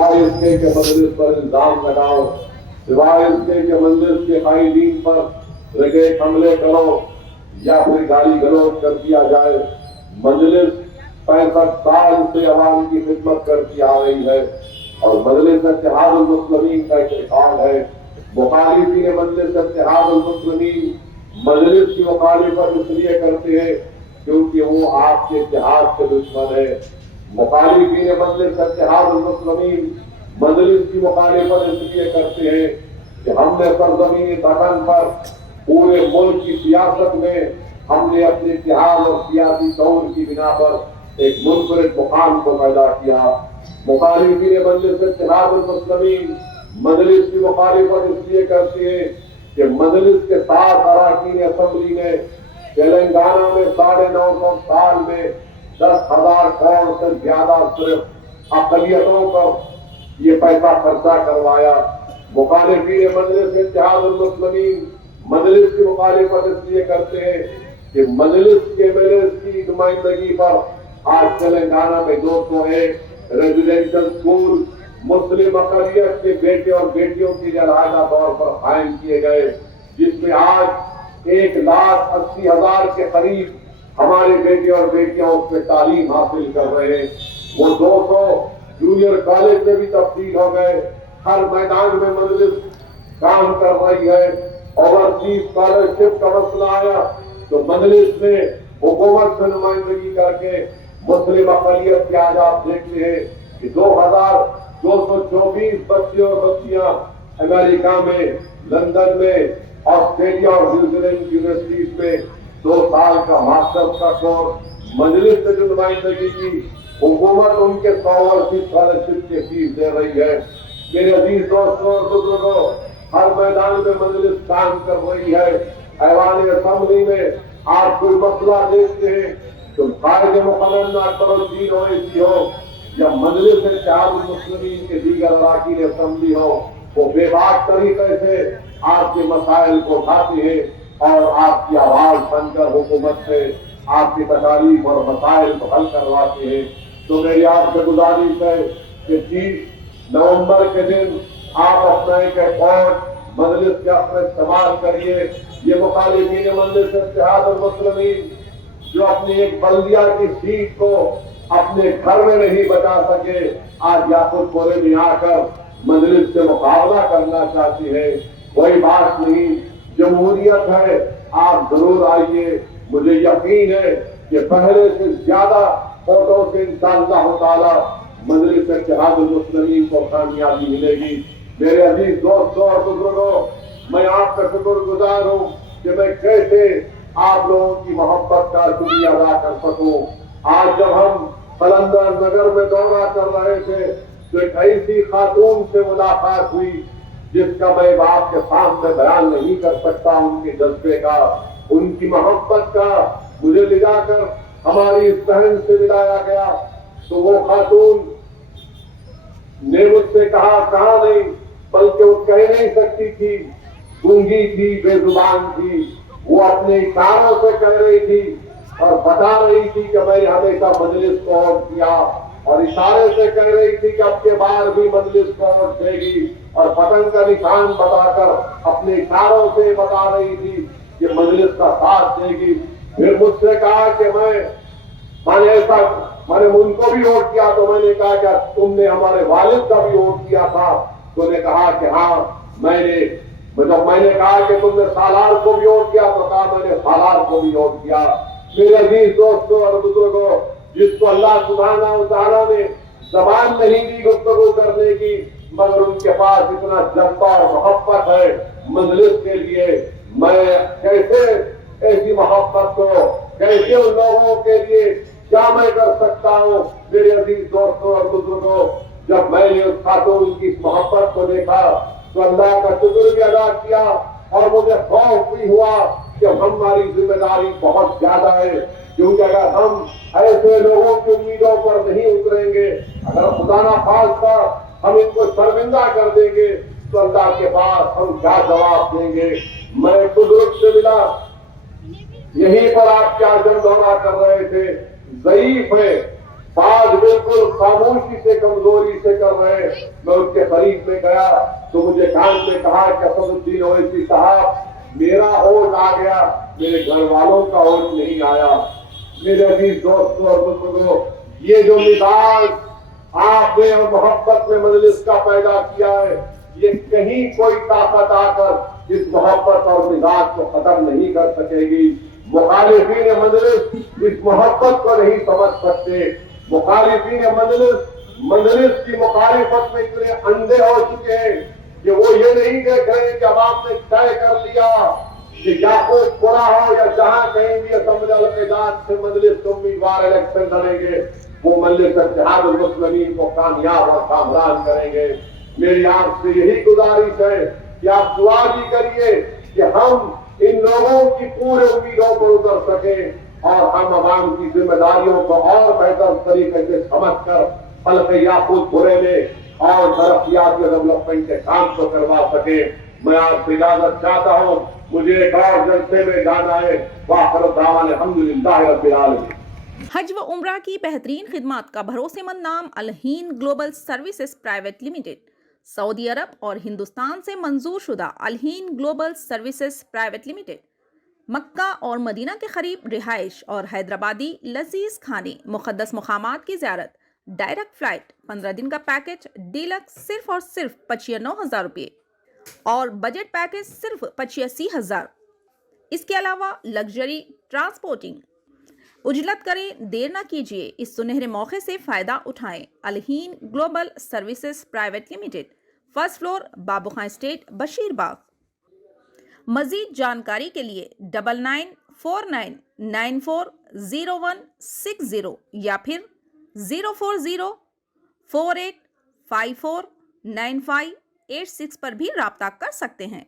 سوائے اس کے کہ مجلس پر الزام لگاؤ، سوائے اس کے کہ مجلس کے قائدین پر رگیٹ حملے کرو یا پھر گالی گلوچ کر دیا جائے، مجلس 65 سال سے عوام کی خدمت کرتی آ رہی ہے اور مجلس اتحاد المسلمین کا ایک ریکارڈ ہے۔ مخالفین مجلس اتحاد المسلمین مجلس کی مخالفت اس لیے کرتے ہیں کیونکہ وہ آپ کے اتحاد کے دشمن ہے۔ مخالفین مجلس اتحاد المسلمین مجلس کی مخالفت اس لیے کرتے ہیں کہ ہم نے سرزمین وطن پر پورے ملک کی سیاست میں ہم نے اپنے اتحاد اور سیاسی طور کی بنا پر ایک منفرد مقام کو پیدا کیا۔ مخالفین مجلس اتحاد المسلمین مجلس کی مخالفت اس لیے کرتے ہیں کہ مجلس کے 7 اراکین اسمبلی نے تلنگانہ میں 950 سال میں 10,000 کروڑ سے زیادہ صرف اقلیتوں پر یہ پیسہ خرچہ کروایا۔ مخالفین مجلس اتحاد المسلمین مجلس کی مخالفت اس لیے کرتے ہیں کہ مجلس کے مجلس کی نمائندگی پر آج تلنگانہ میں 201 ریزیڈینشل اسکول مسلم اقلیت کے بیٹے اور بیٹیوں کے لیے علیحدہ طور پر قائم کیے گئے، جس میں آج 1,80,000 کے قریب ہمارے بیٹے اور بیٹیاں اس میں تعلیم حاصل کر رہے ہیں۔ وہ 200 جونیئر کالج میں بھی تبدیل ہو گئے۔ ہر میدان میں مجلس کام کر رہی ہے۔ اوورسیز اسکالرشپ کا مسئلہ آیا تو مجلس نے حکومت سے نمائندگی کر کے مسلم اقلیت کے آج آپ دیکھتے ہیں کہ 2,224 بچے اور بچیاں امریکہ میں، لندن میں، آسٹریلیا اور نیوزی لینڈ یونیورسٹیز میں 2 سال کا ماسٹرز کا کورس مجلس سے جو نمائندگی کی، حکومت ان کے اوورسیز اسکالرشپ کی فیس دے رہی ہے۔ میرے عزیز دوستوں اور بزرگوں، ہر میدان میں مجلس کام کر رہی ہے۔ ایوان اسمبلی میں آپ کوئی مسئلہ دیکھتے ہیں تو قائد مقرر اکبر الدین اویسی ہو یا مجلس اتحاد المسلمین کے دیگر اراکین اسمبلی ہو، وہ بے باک طریقے سے آپ کے مسائل کو اٹھاتے ہیں اور آپ کی آواز بن کر حکومت سے آپ کی تکالیف اور مسائل کو حل کرواتے ہیں۔ تو میری آپ سے گزارش ہے کہ 30 نومبر کے دن آپ اپنا ایک اکاؤنٹ مجلس کا اپنا استعمال کریے۔ یہ مخالفین مجلس اتحاد المسلمین جو اپنی ایک بلدیہ کی سیٹ کو اپنے گھر میں نہیں بچا سکے، آج یاقوت پورے میں آ کر مجلس سے مقابلہ کرنا چاہتی ہے۔ کوئی بات نہیں، جمہوریت ہے، آپ ضرور آئیے۔ مجھے یقین ہے کہ پہلے سے زیادہ ووٹوں سے انشاءاللہ تعالی مجلس اتحاد المسلمین کو کامیابی ملے گی۔ میرے عزیز دوستوں اور بزرگوں، میں آپ کا شکر گزار ہوں کہ میں کیسے آپ لوگوں کی محبت کا شکریہ ادا کر سکوں۔ آج جب ہم قلندر نگر میں دورہ کر رہے تھے تو ایک ایسی خاتون سے ملاقات ہوئی جس کا میں آپ کے سامنے بیان نہیں کر سکتا، ان کے جذبے کا، ان کی محبت کا۔ مجھے لے جا کر ہماری اس بہن سے ملایا گیا تو وہ خاتون نے مجھ سے کہا نہیں، بلکہ وہ کہہ نہیں سکتی تھی، گونگی تھی، بے زبان تھی، وہ اپنے اشاروں سے کہہ رہی تھی اور بتا رہی تھی کہ میں نے ہمیشہ مجلس کو ووٹ کیا، اور اشارے سے کہہ رہی تھی کہ اب کے بار بھی مجلس کو ووٹ دے گی، اور بٹن کا نشان بتا کر اپنے اشاروں سے بتا رہی تھی کہ مجلس کا ساتھ دے گی۔ پھر مجھ سے کہا کہ میں نے ان کو بھی ووٹ کیا، تو میں نے کہا کہ تم نے ہمارے والد کا بھی ووٹ کیا تھا؟ تو نے کہا کہ ہاں جب میں نے کہا کہ تم نے سالار کو بھی ووٹ کیا تو کہا میں نے سالار کو بھی ووٹ کیا۔ میرے عزیز دوستوں اور بزرگوں، جس کو اللہ سبحانہ و تعالیٰ نے زبان نہیں دی گفتگو کرنے کی، مگر ان کے پاس اتنا جذبہ اور محبت ہے مجلس کے لیے، میں کیسے ایسی محبت کو، کیسے ان لوگوں کے لیے کیا میں کر سکتا ہوں؟ میرے عزیز دوستوں اور بزرگوں، جب میں نے اس خاتون کی اس محبت کو دیکھا تو اللہ کا شکر بھی ادا کیا، اور مجھے خوف بھی ہوا کہ ہماری ذمہ داری بہت زیادہ ہے، کیونکہ اگر ہم ایسے لوگوں کی امیدوں پر نہیں اتریں گے، اگر خدا نہ خواستہ ہم ان کو شرمندہ کر دیں گے تو اللہ کے پاس ہم کیا جواب دیں گے؟ میں بزرگ سے ملا، یہیں پر آپ کیا جن دورہ کر رہے تھے، ضعیف ہے، بعض بالکل خاموشی سے، کمزوری سے کر رہے ہیں، میں اس کے قریب میں گیا تو مجھے کان میں کہا کہ اسدالدین اویسی صاحب میرا ووٹ آ گیا، میرے گھر والوں کا ووٹ نہیں آیا۔ میرے عزیز دوستوں اور بزرگوں، یہ جو مزاج آپ نے اور محبت میں مجلس کا پیدا کیا ہے، یہ کہیں کوئی طاقت آ کر اس محبت اور مزاج کو ختم نہیں کر سکے گی۔ مخالفین مجلس اس محبت کو نہیں سمجھ سکتے۔ مخالفین مجلس کی مخالفت میں اتنے اندھے ہو چکے ہیں کہ وہ یہ نہیں دیکھ رہے کہ اب آپ نے طے کر لیا کہ یعقوب پورا ہو یا جہاں کہیں بھی اسمبلی القیدات سے مجلس کے امیدوار الیکشن لڑیں گے، وہ مجلس اتحاد المسلمین کو کامیاب اور کامران کریں گے۔ میری آپ سے یہی گزارش ہے کہ آپ دعا بھی کریے کہ ہم ان لوگوں کی پورے امیدوں پر اتر سکیں اور ہم عوام کی ذمہ داریوں کو اور بہتر طریقے سے سمجھ کر حلقہ یاقوت پورے میں اور ترقیاتی ڈیولپمنٹ کے کام کو کروا سکیں۔ میں آپ سے اجازت چاہتا ہوں، مجھے ایک اور جلسے میں جانا ہے۔ وآخر دعوانا الحمدللہ رب العالمین۔ حج و عمرہ کی بہترین خدمات کا بھروسے مند نام الہین گلوبل سروسز پرائیویٹ لمیٹڈ، سعودی عرب اور ہندوستان سے منظور شدہ الہین گلوبل سروسز پرائیویٹ لمیٹڈ، مکہ اور مدینہ کے قریب رہائش اور حیدرآبادی لذیذ کھانے، مقدس مقامات کی زیارت، ڈائریکٹ فلائٹ، 15 دن کا پیکج ڈیلکس صرف اور صرف 95,000 روپے اور بجٹ پیکج صرف 85,000۔ اس کے علاوہ لگژری ٹرانسپورٹنگ۔ اجلت کریں، دیر نہ کیجیے، اس سنہرے موقع سے فائدہ اٹھائیں۔ الہین global services private limited, first floor, Babu Khan estate, Bashir Bagh. مزید جانکاری کے لیے 9949940160 یا پھر 04048549586 پر بھی رابطہ کر سکتے ہیں۔